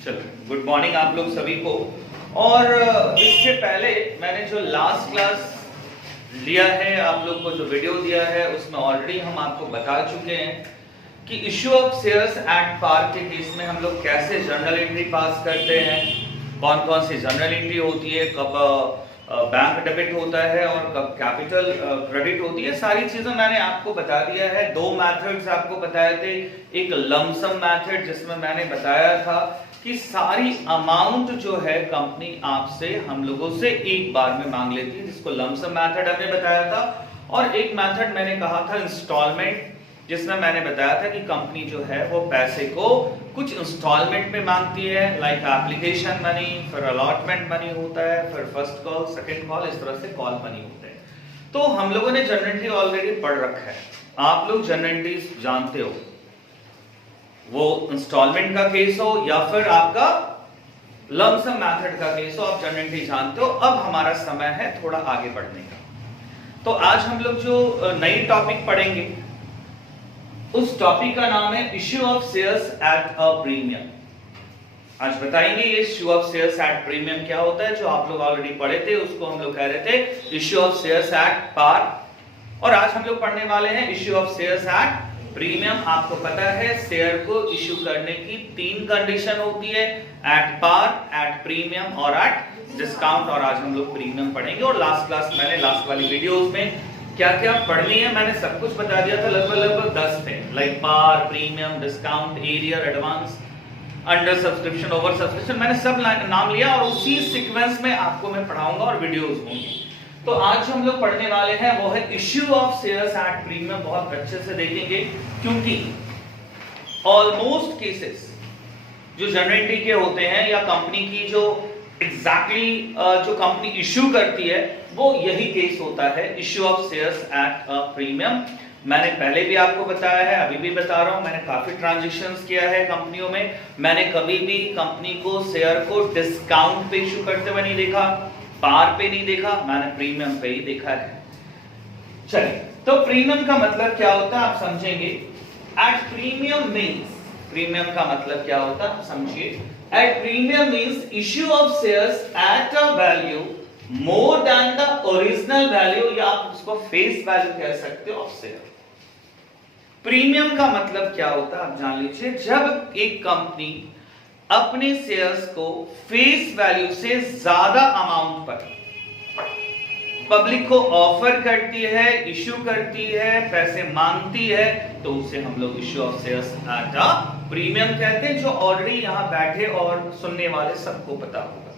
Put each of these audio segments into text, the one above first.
चलो, good morning आप लोग सभी को। और इससे पहले मैंने जो लास्ट क्लास लिया है, आप लोग को जो वीडियो दिया है, उसमें ऑलरेडी हम आपको बता चुके हैं कि issue of shares at par के केस में हम लोग कैसे जर्नल एंट्री पास करते हैं, कौन कौन सी जर्नल एंट्री होती है, कब बैंक डेबिट होता है और कब कैपिटल क्रेडिट होती है। सारी चीजें मैंने आपको बता दिया है। दो मेथड्स आपको बताए थे, एक लमसम मेथड जिसमें मैंने बताया था कि सारी अमाउंट जो है कंपनी आपसे हम लोगों से एक बार में मांग लेती है, जिसको लमसम मेथड हमने बताया था। और एक मेथड मैंने कहा था इंस्टॉलमेंट, जिसमें मैंने बताया था कि कंपनी जो है वो पैसे को कुछ इंस्टॉलमेंट में मांगती है, लाइक एप्लीकेशन मनी, फिर अलॉटमेंट मनी होता है, फिर फर्स्ट कॉल, सेकंड कॉल, इस तरह से कॉल मनी होते हैं। तो हम लोगों ने जनरल एंट्री ऑलरेडी पढ़ रखा है, आप लोग जनरल एंट्री जानते हो, वो इंस्टॉलमेंट का केस हो या फिर आपका लमसम मेथड का केस हो, आप जनरल एंट्री जानते हो। अब हमारा समय है थोड़ा आगे बढ़ने का। तो आज हम लोग जो नई टॉपिक पढ़ेंगे, उस टॉपिक का नाम है issue of shares at a premium. आज बताएंगे ये issue of shares at premium क्या होता है। जो आप लोग ऑलरेडी पढ़े थे उसको हम लोग कह रहे थे issue of shares at par, और आज हम लोग पढ़ने वाले हैं issue of shares at premium. आपको पता है शेयर को इश्यू करने की तीन कंडीशन होती है, एट पार, एट प्रीमियम और एट डिस्काउंट। और आज हम लोग प्रीमियम पढ़ेंगे। और लास्ट क्लास मैंने लास्ट वाली वीडियोस में क्या क्या पढ़नी है मैंने सब कुछ बता दिया था, लगभग 10 थे, like par, premium, discount, arrear, advance, under subscription, over subscription, मैंने सब नाम लिया और उसी सीक्वेंस में आपको मैं पढ़ाऊंगा और वीडियोस होंगी। तो आज हम लोग पढ़ने वाले हैं वो है issue of shares at premium. बहुत अच्छे से देखेंगे क्योंकि ऑलमोस्ट केसेस जो जनरल एंट्री के होते हैं या कंपनी की जो एग्जैक्टली जो कंपनी इश्यू करती है, वो यही केस होता है, issue of shares at a premium. मैंने पहले भी आपको बताया है, अभी भी बता रहा हूं, मैंने काफी ट्रांजैक्शंस किया है कंपनियों में। मैंने कभी भी कंपनी को शेयर को डिस्काउंट पे इश्यू करते हुए नहीं देखा, पार पे नहीं देखा, मैंने प्रीमियम पे ही देखा है। चलिए, तो प्रीमियम का मतलब क्या होता है आप समझेंगे। एट प्रीमियम मींस, प्रीमियम का मतलब क्या होता है समझिए। At premium means issue of shares at a value more than the original value, या आप उसको फेस वैल्यू कह सकते हो ऑफ शेयर। प्रीमियम का मतलब क्या होता है आप जान लीजिए। जब एक कंपनी अपने शेयर्स को फेस वैल्यू से ज्यादा अमाउंट पर पब्लिक को ऑफर करती है, इश्यू करती है, पैसे मांगती है, तो उसे हम लोग issue of shares at a premium कहते हैं। जो ऑलरेडी यहां बैठे और सुनने वाले सबको पता होगा।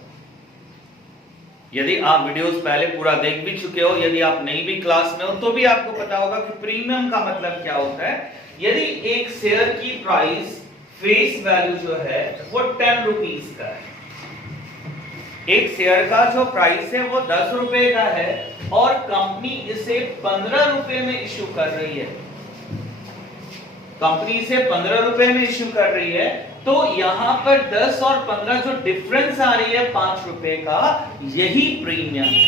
यदि आप वीडियोस पहले पूरा देख भी चुके हो, यदि आप नई भी क्लास में हो, तो भी आपको पता होगा कि प्रीमियम का मतलब क्या होता है। यदि एक शेयर की प्राइस फेस वैल्यू जो है वो 10 रुपीज का है, एक शेयर का जो प्राइस है वो 10 रुपए का है और कंपनी इसे 15 रुपए में इश्यू कर रही है, कंपनी इसे 15 रुपए में इश्यू कर रही है, तो यहां पर 10 और 15 जो डिफरेंस आ रही है 5 रुपए का, यही प्रीमियम है।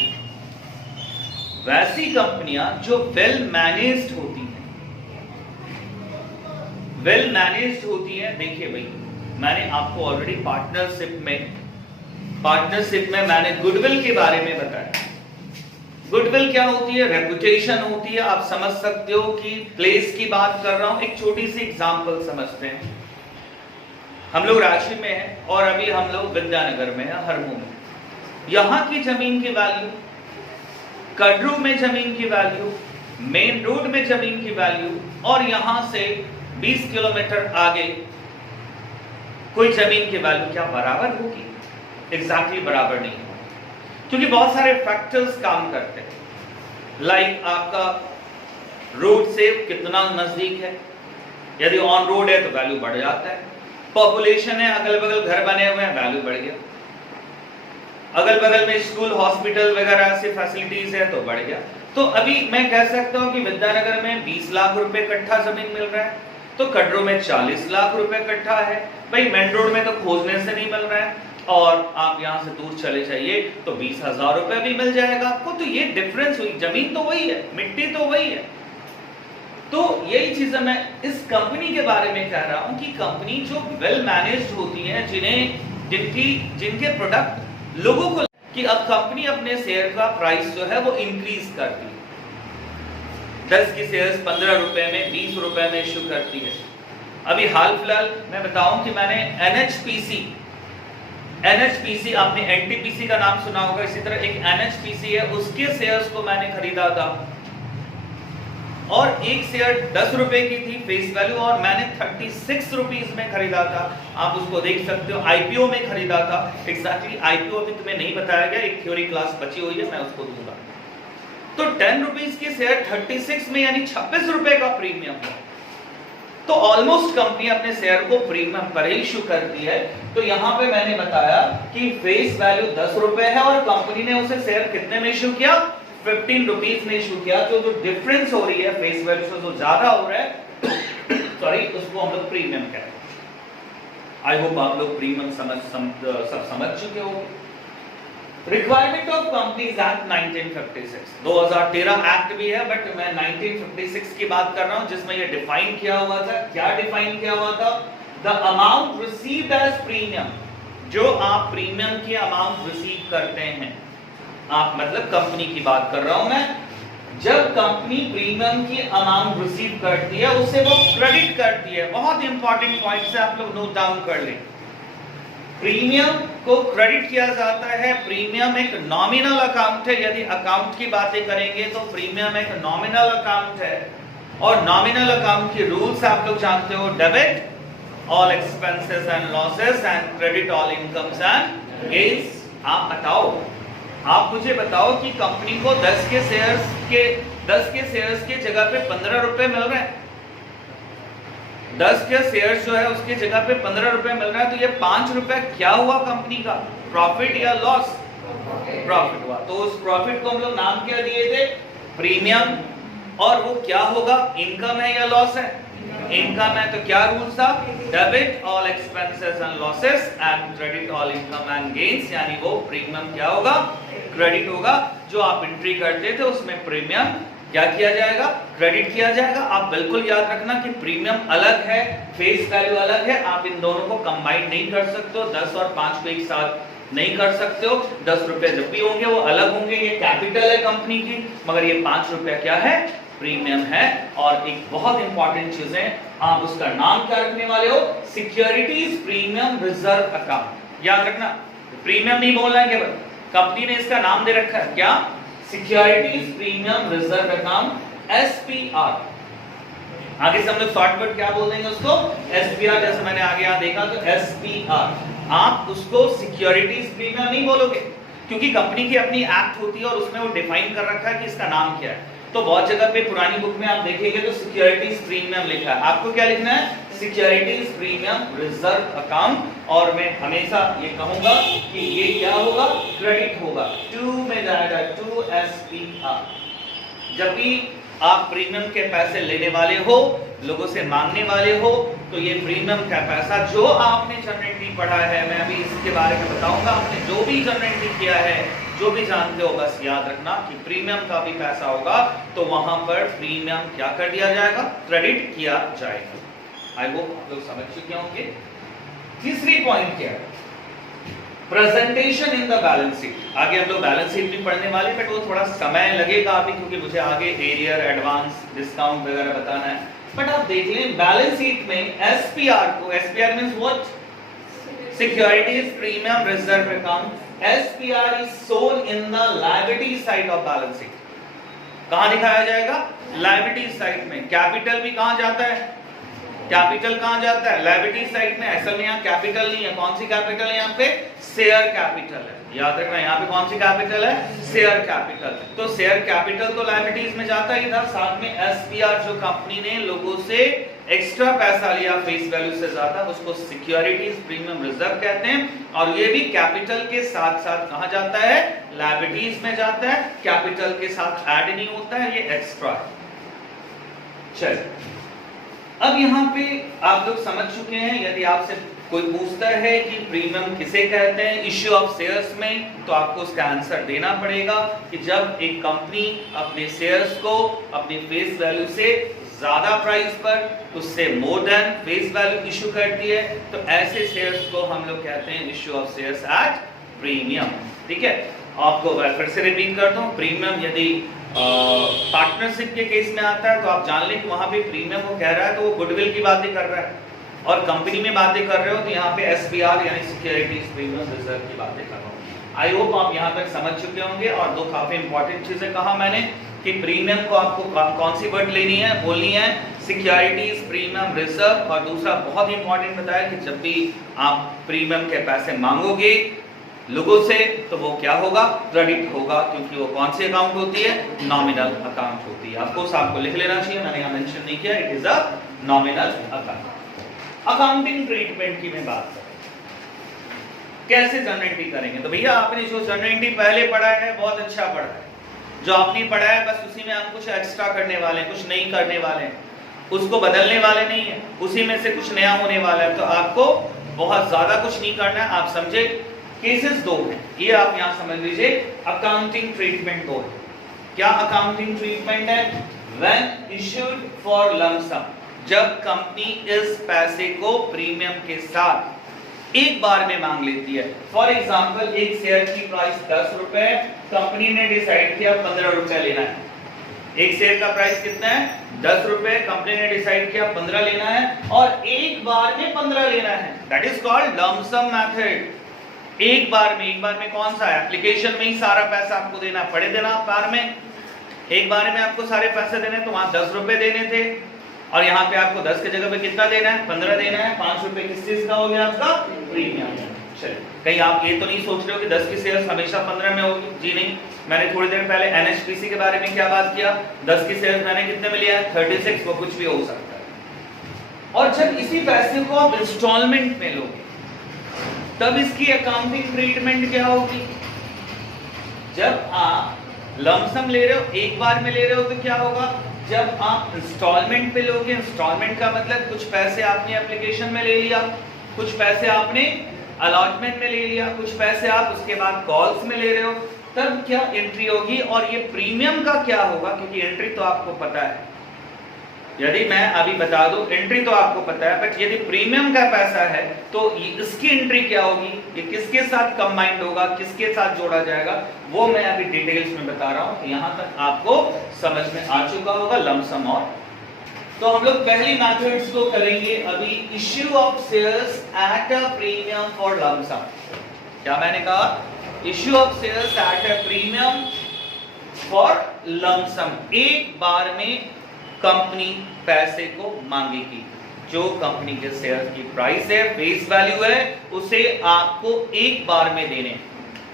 वैसी कंपनियां जो वेल मैनेज्ड होती हैं, वेल मैनेज्ड होती हैं, देखिए भाई मैंने आपको ऑलरेडी पार्टनरशिप में मैंने गुडविल के बारे में बताया। गुडविल क्या होती है, रेपुटेशन होती है। आप समझ सकते हो कि प्लेस की बात कर रहा हूं। एक छोटी सी एग्जांपल समझते हैं। हम लोग रांची में हैं और अभी हम लोग विद्यानगर में हैं, हरमू में। यहां की जमीन की वैल्यू, कटरू में जमीन की वैल्यू, मेन रोड में जमीन की वैल्यू, और यहां से 20 किलोमीटर आगे कोई जमीन की वैल्यू क्या बराबर होगी? एग्जैक्टली बराबर नहीं होगी, क्योंकि बहुत सारे फैक्टर्स काम करते हैं। लाइक आपका रोड से कितना नजदीक है, यदि ऑन रोड है तो वैल्यू बढ़ जाता है। पॉपुलेशन है, अगल बगल घर बने हुए हैं, वैल्यू बढ़ गया। अगल बगल में स्कूल, हॉस्पिटल वगैरह ऐसी फैसिलिटीज है तो बढ़ गया। तो अभी मैं कह सकता हूं कि विद्यानगर में 20 लाख रुपए कट्ठा जमीन मिल रहा है, तो कटरू में 40 लाख रुपए कट्ठा है। भाई मेन रोड में तो खोजने से नहीं मिल रहा है, और आप यहां से दूर चले जाइए तो 20,000 रुपए भी मिल जाएगा आपको। तो ये डिफरेंस हुई, जमीन तो वही है, मिट्टी तो वही है, तो यही चीजें मैं इस कंपनी के बारे में कह रहा हूं कि कंपनी जो वेल मैनेज्ड होती है, जिनके प्रोडक्ट लोगों को कि अब कंपनी अपने शेयर का प्राइस जो है वो इंक्रीज करती है, 10 की शेयर्स 15 रुपए में, 20 रुपए में इश्यू करती है। अभी हाल फिलहाल मैं बताऊं कि मैंने एनएचपीसी आपने एनटीपीसी का नाम सुना होगा, इसी तरह एक एनएचपीसी है, उसके शेयर्स को मैंने खरीदा था और एक शेयर 10 रुपए की थी फेस वैल्यू और मैंने 36 रुपीस में खरीदा था। आप उसको देख सकते हो, आईपीओ में खरीदा था। एग्जैक्टली आईपीओ अभी तुम्हें नहीं बताया गया, एक थ्योरी क्लास बची हुई है, मैं उसको दूंगा। तो 10 रुपीस की शेयर 36 में यानी 26 रुपए का प्रीमियम है। तो ऑलमोस्ट कंपनी अपने शेयर को प्रीमियम पर ही इश्यू करती है। तो यहाँ पे मैंने बताया कि फेस वैल्यू 10 रुपए है और कंपनी ने उसे शेयर कितने में इश्यू किया, 15 रुपीस में इश्यू किया। तो जो डिफरेंस हो रही है फेस वैल्यू से, जो ज्यादा हो रहा है सॉरी, उसको हम लोग प्रीमियम कहते हैं। आई होप आप लोग प्रीमियम सब समझ चुके हो। Requirement of companies act 1956, 2013 act भी है, बट मैं 1956 की बात कर रहा हूं, जिसमें ये डिफाइन किया हुआ था। क्या डिफाइन किया हुआ था? The amount received as premium, जो आप प्रीमियम की अमाउंट रिसीव करते हैं, आप मतलब कंपनी की बात कर रहा हूं मैं, जब कंपनी प्रीमियम की अमाउंट रिसीव करती है उसे वो क्रेडिट करती है। बहुत इंपॉर्टेंट पॉइंट से आप लोग नोट डाउन कर लें। प्रीमियम को क्रेडिट किया जाता है। प्रीमियम एक नॉमिनल अकाउंट है। यदि अकाउंट की बातें करेंगे तो प्रीमियम एक नॉमिनल अकाउंट है और नॉमिनल अकाउंट के रूल्स आप लोग जानते हो, debit all expenses and losses and credit all incomes and gains. आप मुझे बताओ कि कंपनी को 10 के शेयर्स के जगह पे 15 रुपए मिल रहे हैं, 10 के शेयर्स जो है उसकी जगह पे 15 रुपए मिल रहा है, तो ये 5 रुपए क्या हुआ कंपनी का? प्रॉफिट या लॉस? प्रॉफिट हुआ। तो उस प्रॉफिट को हम लोग नाम क्या दिए थे? प्रीमियम। और वो क्या होगा? इनकम है या लॉस है? इनकम है। तो क्या रूल्स था? Debit all expenses and losses and credit all income and gains, यानी वो प्रीमियम क्या होगा? क्रेडिट होगा। जो आप एंट्री करते थे उसमें प्रीमियम क्या किया जाएगा? क्रेडिट किया जाएगा। आप बिल्कुल याद रखना कि प्रीमियम अलग है, फेस वैल्यू अलग है। आप इन दोनों को कंबाइन नहीं कर सकते हो, 10 और 5 को एक साथ नहीं कर सकते हो। 10 रुपए जब भी होंगे वो अलग होंगे, ये कैपिटल है कंपनी की, मगर ये 5 रुपए क्या है? प्रीमियम है। और एक बहुत इंपॉर्टेंट चीज है, आप उसका नाम क्या रखने वाले हो? Securities premium reserve account. याद रखना, प्रीमियम नहीं बोलना है केवल, कंपनी ने इसका नाम दे रखा है क्या? Securities premium reserve account, SPR. आगे से हम लोग शॉर्टकट क्या बोल देंगे उसको? एसपीआर। जैसे मैंने आगे यहां देखा तो एसपीआर। आप उसको सिक्योरिटीज प्रीमियम नहीं बोलोगे, क्योंकि कंपनी की अपनी एक्ट होती है और उसमें वो डिफाइन कर रखा है कि इसका नाम क्या है। तो बहुत जगह पे पुरानी बुक में आप देखेंगे तो सिक्योरिटीज प्रीमियम लिखा है, आपको क्या लिखना है? Securities premium reserve account. और मैं हमेशा ये कहूंगा कि ये क्या होगा? क्रेडिट होगा, टू में जाएगा, टू एसपीआर। जब भी आप प्रीमियम के पैसे लेने वाले हो, लोगों से मांगने वाले हो, तो ये प्रीमियम का पैसा जो आपने जनरली पढ़ा है, मैं अभी इसके बारे में बताऊंगा, आपने जो भी जनरली किया है, जो भी जानते हो, बस याद रखना कि प्रीमियम का भी पैसा होगा तो वहां पर प्रीमियम क्या कर दिया जाएगा? क्रेडिट किया जाएगा। आई होप आप लोग समझ चुके होंगे। तीसरी पॉइंट क्या है? Presentation in the balance sheet. आगे हम लोग बैलेंस शीट भी पढ़ने वाले, बट वो थोड़ा समय लगेगा अभी, क्योंकि मुझे आगे एरियर, एडवांस, डिस्काउंट वगैरह बताना है। बट आप देख लें बैलेंस शीट में एसपीआर को, SPR means what? Securities premium reserve account. SPR is shown in the liability side of balance sheet। कहां दिखाया जाएगा? लायबिलिटी साइड में। कैपिटल भी कहां जाता है? कैपिटल कहां जाता है? लायबिलिटी साइड में। असल में यहाँ कैपिटल नहीं है। कौन सी कैपिटल है यहाँ पे? शेयर कैपिटल है। याद रखना, यहाँ पे कौन सी कैपिटल है? Share capital. तो शेयर कैपिटल तो लायबिलिटीज में जाता ही था, साथ में एसपीआर जो कंपनी ने लोगों से एक्स्ट्रा पैसा लिया फेस वैल्यू से ज्यादा, उसको सिक्योरिटीज प्रीमियम रिजर्व कहते हैं। और ये भी कैपिटल के साथ साथ कहां जाता है? लायबिलिटीज में जाता है। कैपिटल के साथ ऐड नहीं होता है, ये एक्स्ट्रा है। चलिए, अब यहाँ पे आप लोग समझ चुके हैं। यदि आपसे कोई पूछता है कि प्रीमियम किसे कहते हैं इश्यू ऑफ शेयर्स में, तो आपको उसका आंसर देना पड़ेगा कि जब एक कंपनी अपने शेयर्स को अपनी फेस वैल्यू से ज्यादा प्राइस पर उससे more than face value issue करती है, तो ऐसे शेयर्स को हम लोग कहते हैं issue of shares at premium. ठीक है, आपको फिर से रिपीट करता हूँ, प्रीमियम यदि पार्टनरशिप के केस में आता है तो आप जान लें कि वहां पे प्रीमियम वो कह रहा है तो वो गुडविल की बातें कर रहा है, और कंपनी में बातें कर रहे हो तो यहाँ पे एसपीआर यानी सिक्योरिटीज प्रीमियम रिजर्व की बातें कर रहा हूँ। आई होप आप यहाँ तक समझ चुके होंगे। और दो काफी इंपॉर्टेंट चीजें कहा मैंने कि प्रीमियम को आपको कौन सी वर्ड लेनी है, बोलनी है सिक्योरिटीज प्रीमियम रिजर्व, और दूसरा बहुत इंपॉर्टेंट बताया कि जब भी आप प्रीमियम के पैसे मांगोगे लोगों से तो वो क्या होगा, क्रेडिट होगा, क्योंकि वो कौन सी अकाउंट होती है, नॉमिनल अकाउंट होती है। आपको लिख लेना चाहिए, मैंने यहाँ मेंशन नहीं किया, it is a nominal account. Accounting treatment की मैं बात करें कैसे जनरल एंट्री करेंगे, तो भैया आपने जो जनरल एंट्री पहले पढ़ा है बहुत अच्छा पढ़ा है, जो आपने पढ़ा है बस उसी में हम कुछ एक्स्ट्रा करने वाले हैं, कुछ नहीं करने वाले हैं, उसको बदलने वाले नहीं है, उसी में से कुछ नया होने वाला है। तो आपको बहुत ज्यादा कुछ नहीं करना है, आप समझे। केसेस दो हैं, ये आप यहां समझ लीजिए। अकाउंटिंग ट्रीटमेंट दो है। क्या अकाउंटिंग ट्रीटमेंट है? व्हेन इश्यूड फॉर लंप सम, जब कंपनी इस पैसे को प्रीमियम के साथ एक बार में मांग लेती है। फॉर एग्जांपल एक शेयर की प्राइस 10 रुपए, कंपनी ने डिसाइड किया 15 रुपए लेना है। एक शेयर का प्राइस कितना है? 10 रुपए, कंपनी ने डिसाइड किया 15 लेना है और एक बार में 15 लेना है। That is called lump sum method. एक बार में कौन सा है? एप्लीकेशन में ही सारा पैसा आपको देना पड़े देना, बार में एक बार में आपको सारे पैसे देने, तो वहां 10 रुपए देने थे और यहाँ पे आपको 10 की जगह पे कितना देना है? 15 देना है। 5 रुपए किस चीज का हो गया? आपका प्रीमियम। चलिए, कहीं आप ये तो नहीं सोच रहे हो कि 10 की शेयर्स हमेशा 15 में होगी? जी नहीं, मैंने थोड़ी देर पहले एनएचपीसी के बारे में क्या बात किया, 10 की शेयर्स मैंने कितने में लिया है? 36, वो कुछ भी हो सकता है। और जब इसी पैसे को आप इंस्टॉलमेंट में लोगे तब इसकी अकाउंटिंग ट्रीटमेंट क्या होगी? जब आप लमसम ले रहे हो, एक बार में ले रहे हो, तो क्या होगा? जब आप इंस्टॉलमेंट पे लोगे, इंस्टॉलमेंट का मतलब कुछ पैसे आपने एप्लीकेशन में ले लिया, कुछ पैसे आपने अलॉटमेंट में ले लिया, कुछ पैसे आप उसके बाद कॉल्स में ले रहे हो, तब क्या एंट्री होगी? और ये प्रीमियम का क्या होगा? क्योंकि एंट्री तो आपको पता है, यदि मैं अभी बता दूं एंट्री तो आपको पता है, बट यदि प्रीमियम का पैसा है तो इसकी एंट्री क्या होगी, ये किसके साथ कंबाइंड होगा, किसके साथ जोड़ा जाएगा, वो मैं अभी डिटेल्स में बता रहा हूं। यहां तक आपको समझ में आ चुका होगा लंप सम। और तो हम लोग पहली मेथड्स को करेंगे अभी, issue of shares at a premium for lump sum. क्या मैंने कहा? Issue of shares at a premium for lump sum. एक बार में कंपनी पैसे को मांगेगी, जो कंपनी के शेयर की प्राइस है, फेस वैल्यू है, उसे आपको एक बार में देने।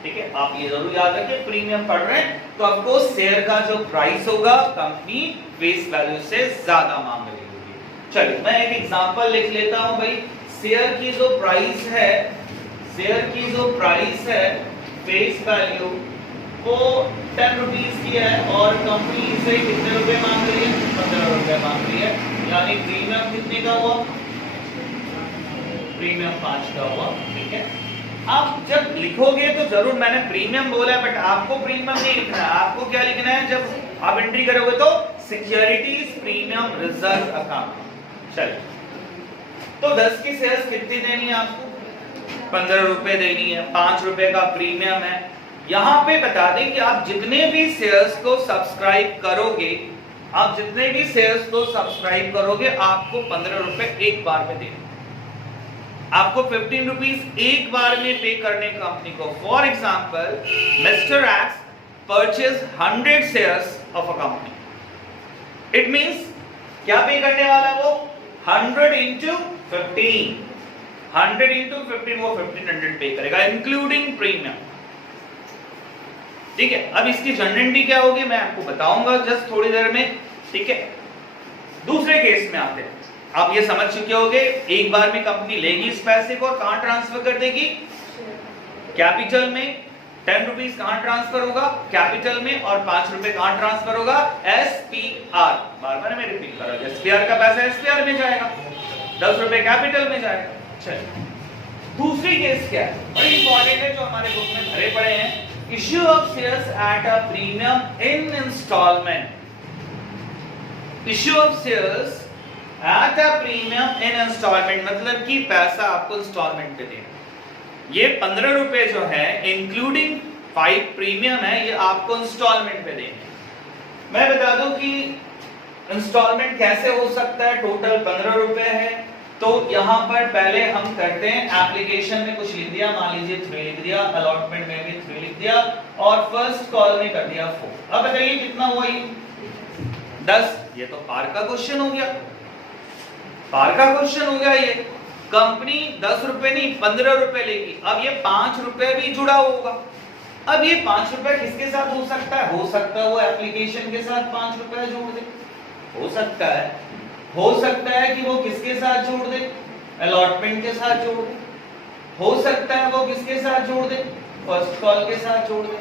ठीक है, आप ये जरूर याद रखें, प्रीमियम पढ़ रहे हैं तो आपको शेयर का जो प्राइस होगा कंपनी फेस वैल्यू से ज्यादा मांग रही होगी। चलिए मैं एक एग्जांपल लिख लेता हूं भाई। शेयर की जो प्राइस है, शेयर की जो प्राइस है फेस वैल्यू वो 10 रुपीज की है और कंपनी इसे कितने रुपए मांग रही है? 15 रुपए मांग रही है। यानी प्रीमियम कितने का हुआ? प्रीमियम 5 का हुआ। ठीक है, आप जब लिखोगे तो जरूर, मैंने प्रीमियम बोला है बट आपको प्रीमियम नहीं लिखना है, आपको क्या लिखना है? जब आप एंट्री करोगे तो सिक्योरिटीज प्रीमियम रिजर्व अकाउंट। चलिए, तो 10 की शेयर्स कितनी देनी है आपको? 15 रुपए देनी है, 5 रुपए का प्रीमियम है। यहां पे बता दें कि आप जितने भी शेयर्स को सब्सक्राइब करोगे, आप जितने भी शेयर्स को सब्सक्राइब करोगे आपको 15 रुपए एक बार में देने, आपको 15 रुपीज एक बार में पे करने कंपनी को। For example mister x purchase 100 shares of a company, it means क्या पे करने वाला वो? 100 into 15, 100 into 15 वो 1500 पे करेगा इंक्लूडिंग प्रीमियम। ठीक है, अब इसकी जनरेंटी क्या होगी मैं आपको बताऊंगा जस्ट थोड़ी देर में। ठीक है, दूसरे केस में आते हैं। आप ये समझ चुके होंगे, एक बार में कंपनी लेगी इस पैसे को और कहां ट्रांसफर कर देगी? कैपिटल में। 10 रुपीज कहां ट्रांसफर होगा? कैपिटल में। और 5 रुपए कहां ट्रांसफर होगा? एसपीआर। बार बार मैं रिपीट कर रहा हूं, एसपीआर का पैसा एसपीआर में जाएगा, 10 रुपए कैपिटल में जाएगा। चलिए, दूसरी केस क्या है? बड़ी इंपॉर्टेंट है, जो हमारे बुक में भरे पड़े हैं। Issue of shares at a premium in instalment. Issue of shares at a premium in instalment, मतलब कि पैसा आपको इंस्टॉलमेंट पे देना। ये 15 रुपए जो है इंक्लूडिंग 5 प्रीमियम है, ये आपको इंस्टॉलमेंट पे देने। मैं बता दूं कि इंस्टॉलमेंट कैसे हो सकता है। टोटल 15 रुपए है, तो यहां पर पहले हम करते हैं एप्लीकेशन में कुछ लिख दिया, मान लीजिए 3 लिख दिया, अलॉटमेंट में भी 3 लिख दिया और फर्स्ट कॉल में कर दिया 4। अब बताइए कितना हुआ ये 10। ये तो पार का क्वेश्चन हो गया, पार का क्वेश्चन हो गया। ये कंपनी 10 रुपए नहीं 15 रुपए लेगी। अब ये 5 रुपए भी जुड़ा होगा। अब ये 5 रुपए किसके साथ हो सकता है? हो सकता है वो एप्लीकेशन के साथ 5 रुपए जोड़ दे, हो सकता है कि वो किसके साथ जोड़ दे? अलॉटमेंट के साथ जोड़ दे। हो सकता है वो किसके साथ जोड़ दे? फर्स्ट कॉल के साथ जोड़ दे।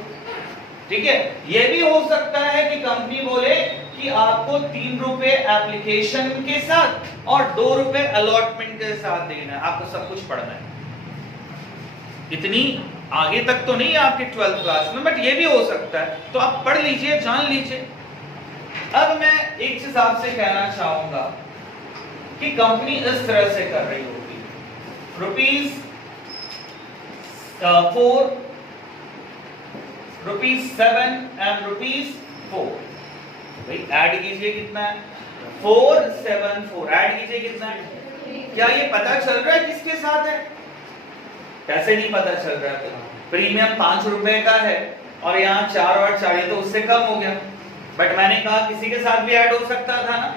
ठीक है, ये भी हो सकता है कि कंपनी बोले कि आपको 3 रुपए एप्लीकेशन के साथ और 2 रुपए अलॉटमेंट के साथ देना है। आपको सब कुछ पढ़ना है, इतनी आगे तक तो नहीं आपके 12th क्लास में, बट ये भी हो सकता है। तो आप पढ़ लीजिए, जान लीजिए। अब मैं एक चीज आपसे कहना चाहूंगा कि कंपनी इस तरह से कर रही होगी, ₹4, ₹7 एंड ₹4। भाई ऐड कीजिए कितना है? 474। ऐड कीजिए कितना है? क्या ये पता चल रहा है किसके साथ है? कैसे नहीं पता चल रहा है? प्रीमियम 5 रुपए का है और यहाँ 4 और 4, ये तो उससे कम हो गया। बट मैंने कहा किसी के साथ भी ऐड हो सकता था ना।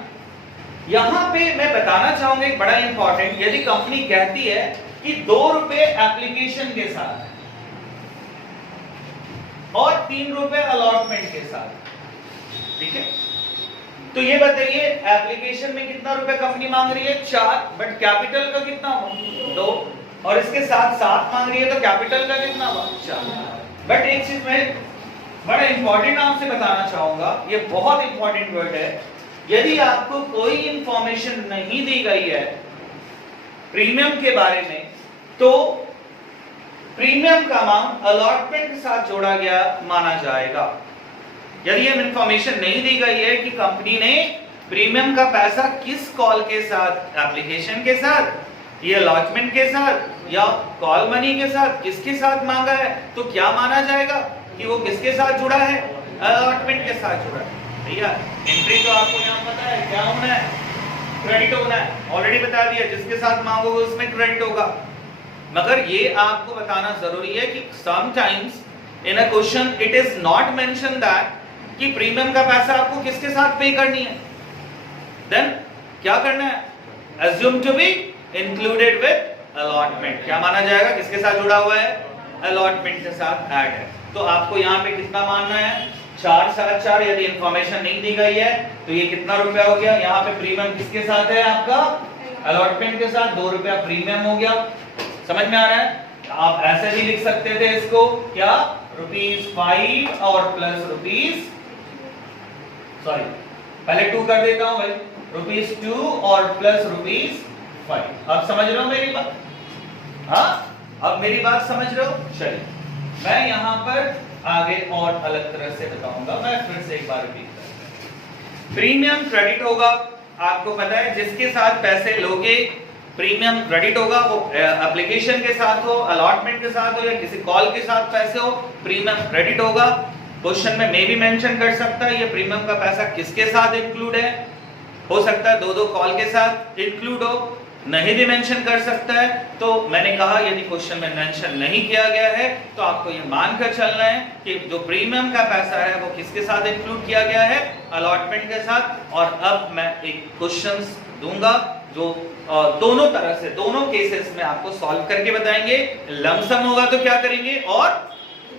यहां पे मैं बताना चाहूंगा एक बड़ा इंपॉर्टेंट, यदि कंपनी कहती है कि 2 रुपए एप्लीकेशन के साथ और 3 रुपए अलॉटमेंट के साथ, ठीक है, तो ये बताइए एप्लीकेशन में कितना रुपए कंपनी मांग रही है? 4, बट कैपिटल का कितना हुआ? 2, और इसके साथ 7 मांग रही है, तो कैपिटल का कितना हुआ? 4। बट एक चीज मैं बड़ा इंपॉर्टेंट आपसे बताना चाहूंगा, ये बहुत इंपॉर्टेंट वर्ड है। यदि आपको कोई इंफॉर्मेशन नहीं दी गई है प्रीमियम के बारे में, तो प्रीमियम का अमाउंट अलॉटमेंट के साथ जोड़ा गया माना जाएगा। यदि ये इंफॉर्मेशन नहीं दी गई है कि कंपनी ने प्रीमियम का पैसा किस कॉल के साथ, एप्लीकेशन के साथ, ये अलॉटमेंट के साथ या कॉल मनी के साथ, किसके साथ मांगा है, तो क्या माना जाएगा कि वो किसके साथ जुड़ा है? अलॉटमेंट के साथ जुड़ा है। भैया एंट्री तो आपको यहाँ पता है क्या होना है? क्रेडिट होना है। ऑलरेडी बता दिया, जिसके साथ मांगोगे उसमें क्रेडिट होगा। मगर ये आपको बताना जरूरी है कि sometimes in a question it is not mention that कि प्रीमियम का पैसा आपको किसके साथ पे करनी है। देन क्या करना है? assume to be included with allotment। क्या माना जाएगा? किसके साथ जुड़ा हुआ है? अलॉटमेंट के साथ ऐड है। तो आपको यहाँ पे कितना मानना है? 4 7 4। यदि इंफॉर्मेशन नहीं दी गई है तो ये कितना रुपया हो गया? यहाँ पे प्रीमियम किसके साथ है? आपका अलॉटमेंट के साथ 2 रुपया प्रीमियम हो गया। समझ में आ रहा है? आप ऐसे भी लिख सकते थे इसको, क्या? ₹5 और प्लस सॉरी पहले 2 कर देता हूं भाई, ₹2 और प्लस ₹5। अब समझ रहे हो मेरी बात? हाँ, अब मेरी बात समझ रहे हो? चलिए मैं यहां पर आगे और अलग तरह से बताऊंगा। मैं फिर से एक बार रिपीट करता हूं। प्रीमियम क्रेडिट होगा, आपको पता है जिसके साथ पैसे लोगे प्रीमियम क्रेडिट होगा, वो एप्लीकेशन के साथ हो, अलॉटमेंट के साथ हो या किसी कॉल के साथ पैसे हो, प्रीमियम क्रेडिट होगा। क्वेश्चन में मैं भी मेंशन कर सकता है ये प्रीमियम का पैसा किसके साथ इंक्लूड है। हो सकता है 2-2 कॉल के साथ इंक्लूड हो, नहीं भी मेंशन कर सकता है। तो मैंने कहा यदि क्वेश्चन में मेंशन नहीं किया गया है तो आपको ये मानकर चलना है कि जो प्रीमियम का पैसा है वो किसके साथ इंक्लूड किया गया है? अलॉटमेंट के साथ। और अब मैं एक क्वेश्चंस दूंगा जो दोनों तरह से, दोनों केसेस में आपको सॉल्व करके बताएंगे। लमसम होगा तो क्या करेंगे और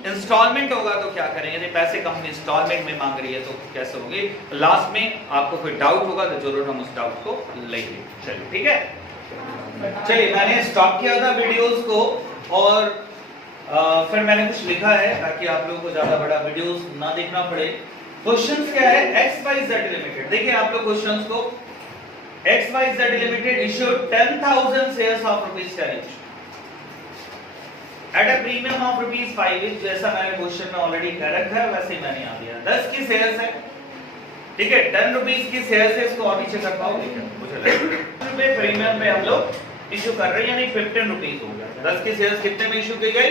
इंस्टॉलमेंट होगा तो क्या करेंगे। यदि पैसे कंपनी इंस्टॉलमेंट में मांग रही है तो कैसे होंगे। लास्ट में आपको कोई डाउट होगा तो जरूर हम उस डाउट को लेंगे। चलिए ठीक है, चलिए मैंने स्टॉप किया था वीडियोस को और फिर मैंने कुछ लिखा है ताकि आप लोगों को ज्यादा बड़ा वीडियोस ना देखना पड़े। क्वेश्चंस क्या है? XYZ लिमिटेड, देखिए आप लोग क्वेश्चंस को। XYZ limited issued 10,000 shares of ₹10 each at a premium of ₹5 each। जैसा मैंने क्वेश्चन में ऑलरेडी कह रखा है वैसे ही मैंने यहाँ दिया। 10 की शेयर्स है, ठीक है, 10 रुपीज की शेयर से इसको और नीचे कर पाओगे क्या? मुझे लगता है प्रीमियम पे हम लोग इशू कर रहे हैं, यानी 15 रुपीज हो गया। 10 की शेयर कितने में इशू की गई?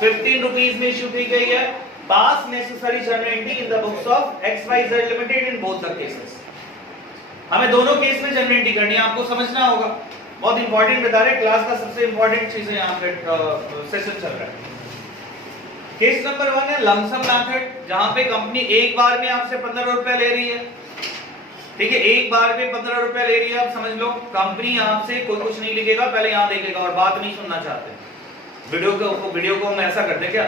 15 रुपीज में इशू की गई है। पास necessary generating in the books of XYZ limited in both the cases. हमें दोनों केस में जनरेटिंग करनी है, आपको समझना होगा। बहुत इंपॉर्टेंट बता रहे, क्लास का सबसे इंपॉर्टेंट चीज है यहाँ पे सेशन चल रहा है। केस नंबर 1 है लमसम मेथड, जहां पे कंपनी एक बार में आपसे 15 रुपए ले रही है। ठीक है, एक बार में 15 रुपए ले रही है। आप समझ लो कंपनी आपसे कोई कुछ नहीं लिखेगा, पहले यहां देखेगा और बात नहीं सुनना चाहते। वीडियो को हम ऐसा करते क्या?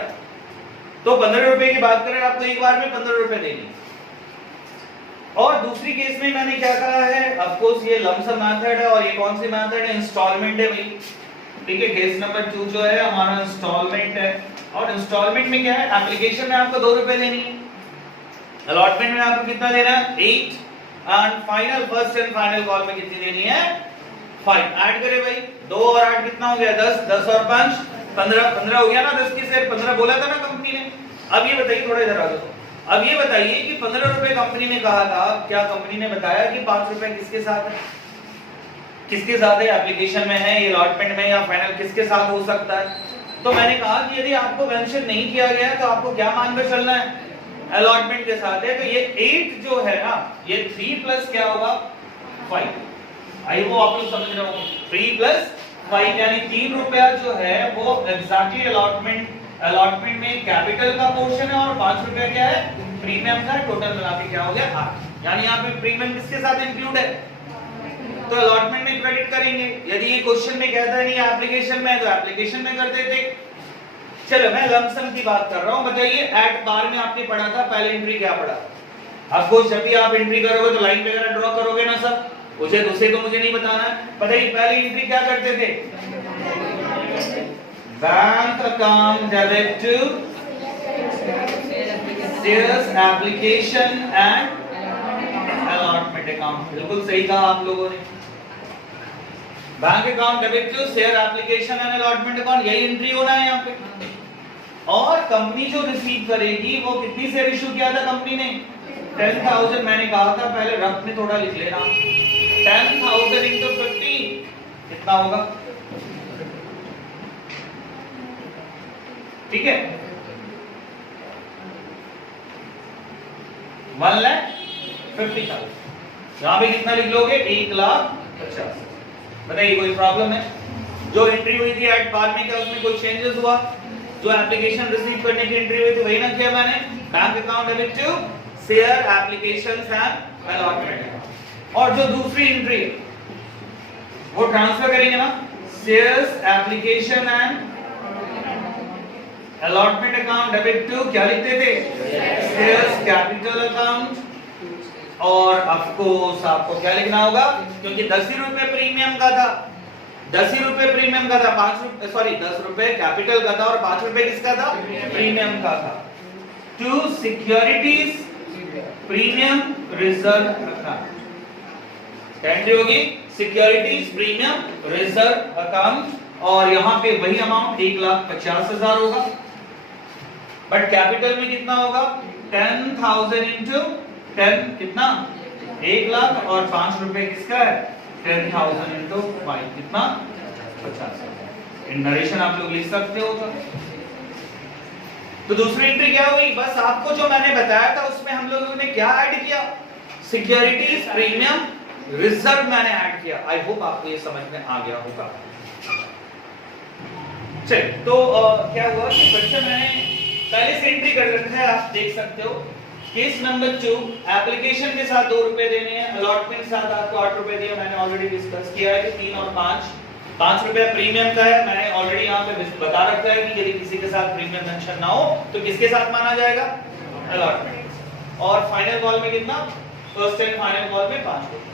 तो 15 रुपए की बात करें, आपको एक बार में 15 रुपए देनी। और दूसरी केस में मैंने क्या कहा है, ऑफ कोर्स ये लमसम मेथड है, और ये कौन सी मेथड है? इंस्टॉलमेंट है भाई। ठीक है, केस नंबर 2 जो है हमारा इंस्टॉलमेंट है। और इंस्टॉलमेंट में क्या है? एप्लीकेशन में आपको 2 रुपए देनी है, अलॉटमेंट में आपको कितना देना है? 8, and final first and final call में कितनी देनी है? 5। ऐड करें भाई, 2 और 8 कितना हो गया? 10, 10 और 5 15, 15 हो गया ना। 10 की शेयर 15 बोला था ना कंपनी ने। अब ये बताइए, थोड़ा इधर आ जाओ। अब ये बताइए कि 15 रुपए कंपनी ने कहा था, क्या कंपनी ने बताया कि 5 रुपए किसके साथ है? किसके साथ है? एप्लीकेशन में है, ये अलॉटमेंट में, या फाइनल किसके साथ हो सकता है? तो मैंने कहा कि यदि आपको मेंशन नहीं किया गया है तो आपको क्या मानकर चलना है? अलॉटमेंट के साथ है। तो ये 8 जो है ना, ये 3 प्लस क्या होगा? 5। आई वो आप लोग समझ रहे हो, 3 प्लस 5 यानी 3 रुपया जो है वो एग्जैक्टली अलॉटमेंट में कैपिटल का पोर्शन है, और 5 रुपया क्या है? प्रीमियम का। टोटल मिला के क्या हो गया? 8। यानी यहाँ पे प्रीमियम किसके साथ इंक्लूड है? तो अलॉटमेंट में क्रेडिट करेंगे। यदि ये क्वेश्चन में कहता है नहीं एप्लीकेशन में, तो एप्लीकेशन में कर देते। चलो मैं लमसम की बात कर रहा हूं। बताइए एट बार में आपने पढ़ा था, पहले एंट्री क्या पढ़ा? आपको जब भी आप एंट्री करोगे तो लाइन वगैरह ड्रॉ करोगे ना सर? मुझे दूसरे को मुझे नहीं बताना है। बताइए पहली एंट्री क्या करते थे? Bank account debit to shares application and allotment account. बिल्कुल सही कहा आप लोगों ने। Bank account debit to share application and allotment account, यही एंट्री होना है यहाँ पे। और कंपनी जो रिसीव करेगी वो कितनी शेयर इशू किया था कंपनी ने? 10,000। मैंने कहा था पहले रफ में थोड़ा लिख लेना। 10,000 into 50 कितना होगा? ठीक है, 1,50,000। यहां भी कितना लिख लोगे? 1,50,000। बताइए कोई प्रॉब्लम है? जो एंट्री हुई थी एट बार में, क्या उसमें कोई चेंजेस हुआ? जो एप्लीकेशन रिसीव करने की एंट्री हुई थी वही ना किया मैंने। Bank account debit to share applications and allotment. और जो दूसरी एंट्री वो ट्रांसफर करेंगे ना, shares application and allotment account debit to क्या लिखते थे? Shares capital account. और ऑफ कोर्स आपको क्या लिखना होगा? क्योंकि 10 ही रुपए प्रीमियम का था, 10 ही रुपए प्रीमियम का था, 10 रुपए कैपिटल का था और 5 रुपए किसका था? प्रीमियम का था। To securities premium reserve account. Entry होगी सिक्योरिटीज प्रीमियम रिजर्व अकाउंट, और यहां पे वही अमाउंट 1,50,000 होगा। बट कैपिटल में कितना होगा? 10,000 into 10 कितना? 1,00,000, और 5 रुपए किसका है? 10,000 into 5 कितना? 50,000। इन नरेशन आप लोग लिख सकते हो। तो दूसरी एंट्री क्या हुई? बस आपको जो मैंने बताया था उसमें हम लोगों ने क्या ऐड किया? सिक्योरिटीज प्रीमियम रिजर्व मैंने ऐड किया। आई होप आपको ये समझ में आ गया होगा। चलिए, तो क्या हुआ कि बच्चे मैंने पहले से एंट्री कर रखा है, आप देख सकते हो। केस नंबर 2, एप्लीकेशन के साथ 2 रुपए देने हैं, अलॉटमेंट के साथ आपको 8 रुपए दिए। मैंने ऑलरेडी डिस्कस किया है कि 3 और 5 रुपया प्रीमियम का है। मैंने ऑलरेडी यहाँ पे बता रखा है कि यदि किसी के साथ प्रीमियम मेंशन ना हो तो किसके साथ माना जाएगा? अलॉटमेंट। और फाइनल कॉल में कितना? फर्स्ट एंड फाइनल कॉल में 5 रुपए।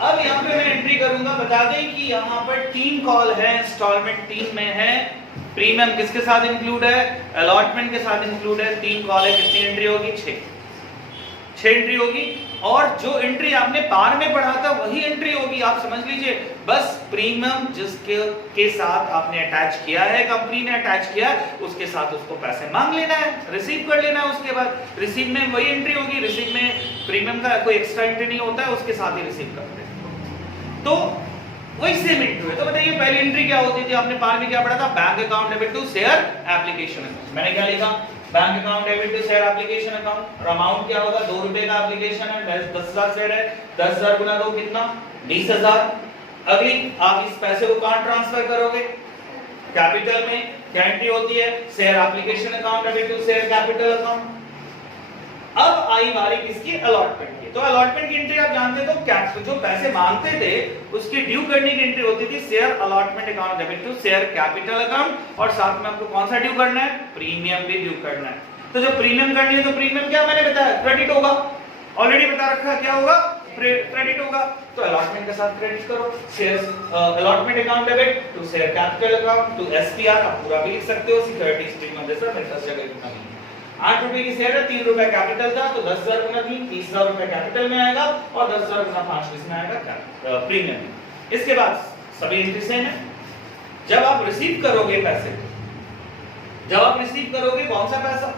अब यहाँ पे मैं एंट्री करूंगा। बता दें कि यहाँ पर 3 कॉल है, इंस्टॉलमेंट 3 में है, प्रीमियम किसके साथ इंक्लूड है? अलॉटमेंट के साथ इंक्लूड है। 3 कॉल है, कितनी एंट्री होगी? 6 एंट्री होगी। और जो एंट्री आपने पार में पढ़ा था वही एंट्री होगी। आप समझ लीजिए, बस प्रीमियम जिसके के साथ आपने अटैच किया है, कंपनी ने अटैच किया है, उसके साथ उसको पैसे मांग लेना है, रिसीव कर लेना है। उसके बाद रिसीव में वही एंट्री होगी, रिसीव में प्रीमियम का कोई एक्स्ट्रा एंट्री नहीं होता है, उसके साथ ही रिसीव करते हैं। तो वही सेम एंट्री है। तो बताइए पहली एंट्री क्या होती थी, आपने पार में क्या पढ़ा था, bank account debit to share application. मैंने क्या लिखा, bank account debit to share application account, और अमाउंट क्या होगा, 2 रुपए का एप्लीकेशन है, 10,000 शेयर है, 10,000 गुना 2 कितना, 20,000। अगली आप इस पैसे को कहां ट्रांसफर करोगे, कैपिटल में। क्या एंट्री होती है, share application account debit to share capital account. अब आई बारी किसकी, अलॉटमेंट की। तो अलॉटमेंट की एंट्री आप जानते हो, तो जो पैसे मांगते थे उसकी ड्यू करने की एंट्री होती थी share allotment account debit to share capital account, और साथ में आपको कौन सा ड्यू करना है, प्रीमियम भी ड्यू करना है। तो जब प्रीमियम करनी है तो प्रीमियम क्या मैंने बताया, क्रेडिट होगा, ऑलरेडी बता रखा है क्या होगा, क्रेडिट होगा। तो अलॉटमेंट के साथ क्रेडिट करो, share allotment account debit to share capital account to SPR. आप पूरा भी लिख सकते हो, सिक्योरिटीज प्रीमियम जैसा, मेरे 10 जगह लिखना नहीं। 8 रुपए की शेयर है, 3 रुपए कैपिटल था, तो 10,000 गुना 3, 30,000 रुपए कैपिटल में आएगा, और 10,000 गुना 5 किसमें आएगा, प्रीमियम। इसके बाद सभी एंट्री सेम है। जब आप रिसीव करोगे पैसे, जब आप रिसीव करोगे कौन सा पैसा,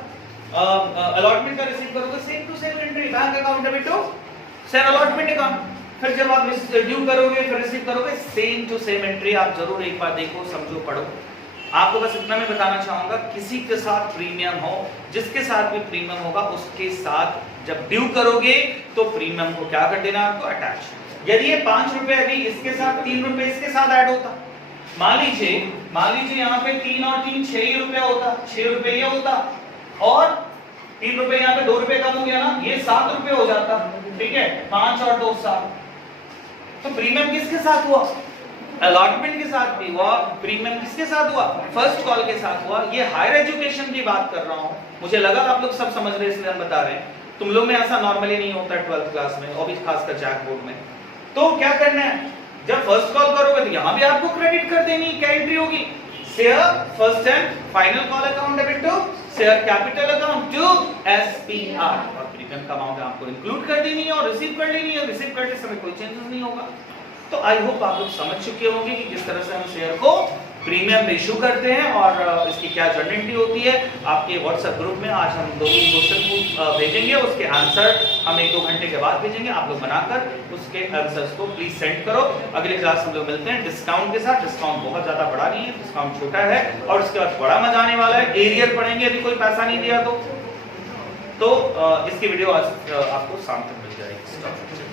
अलॉटमेंट का रिसीव करोगे, same to same entry, bank account debit to share allotment account. फिर जब आप ड्यू करोगे, फिर रिसीव करोगे, सेम टू सेम एंट्री। आप जरूर एक बार देखो, समझो, पढ़ो। आपको बस इतना मैं बताना चाहूंगा, किसी के साथ प्रीमियम हो, जिसके साथ भी प्रीमियम होगा, उसके साथ जब ड्यू करोगे तो प्रीमियम को क्या कर देना, आपको अटैच। यदि ये 5 रुपए अभी इसके साथ, 3 रुपए इसके साथ ऐड होता, मान लीजिए यहाँ पे 3 और 3 6 ही रुपया होता, 6 रुपए ये होता, और 3 रुपए यहाँ पे 2 रुपए कम हो गया ना, ये 7 रुपए हो जाता, ठीक है, 5 और 2 7। तो प्रीमियम किसके साथ हुआ, अलॉटमेंट के साथ भी हुआ। प्रीमियम किसके साथ हुआ, फर्स्ट कॉल के साथ हुआ। ये हायर एजुकेशन की बात कर रहा हूं, मुझे लगा आप लोग सब समझ रहे इसलिए हम बता रहे हैं। तुम लोग में ऐसा नॉर्मली नहीं होता 12th क्लास में, और भी खासकर जैक बोर्ड में। तो क्या करना है, जब फर्स्ट कॉल करोगे तो यहां भी आपको क्रेडिट कर देनी। क्या एंट्री होगी, share first and final call account debit to share capital account to SPR, और प्रीमियम का अमाउंट आपको इंक्लूड कर देनी है और रिसीव कर लेनी है। रिसीव करते समय कोई चेंजेस नहीं होगा। तो आई होप आप लोग समझ चुके होंगे कि किस तरह से हम शेयर को प्रीमियम इशू करते हैं और इसकी क्या जर्नलिटी होती है। आपके व्हाट्सएप ग्रुप में आज हम 2-3 क्वेश्चन भेजेंगे, उसके आंसर हम 1-2 घंटे के बाद भेजेंगे। आप लोग बनाकर उसके आंसर्स को प्लीज सेंड करो। अगले क्लास हम लोग मिलते हैं डिस्काउंट के साथ। डिस्काउंट बहुत ज्यादा बड़ा नहीं है, डिस्काउंट छोटा है, और उसके बाद बड़ा मजा आने वाला है। एरियर पढ़ेंगे यदि कोई पैसा नहीं दिया तो इसकी वीडियो आज आपको शाम तक मिल जाएगी।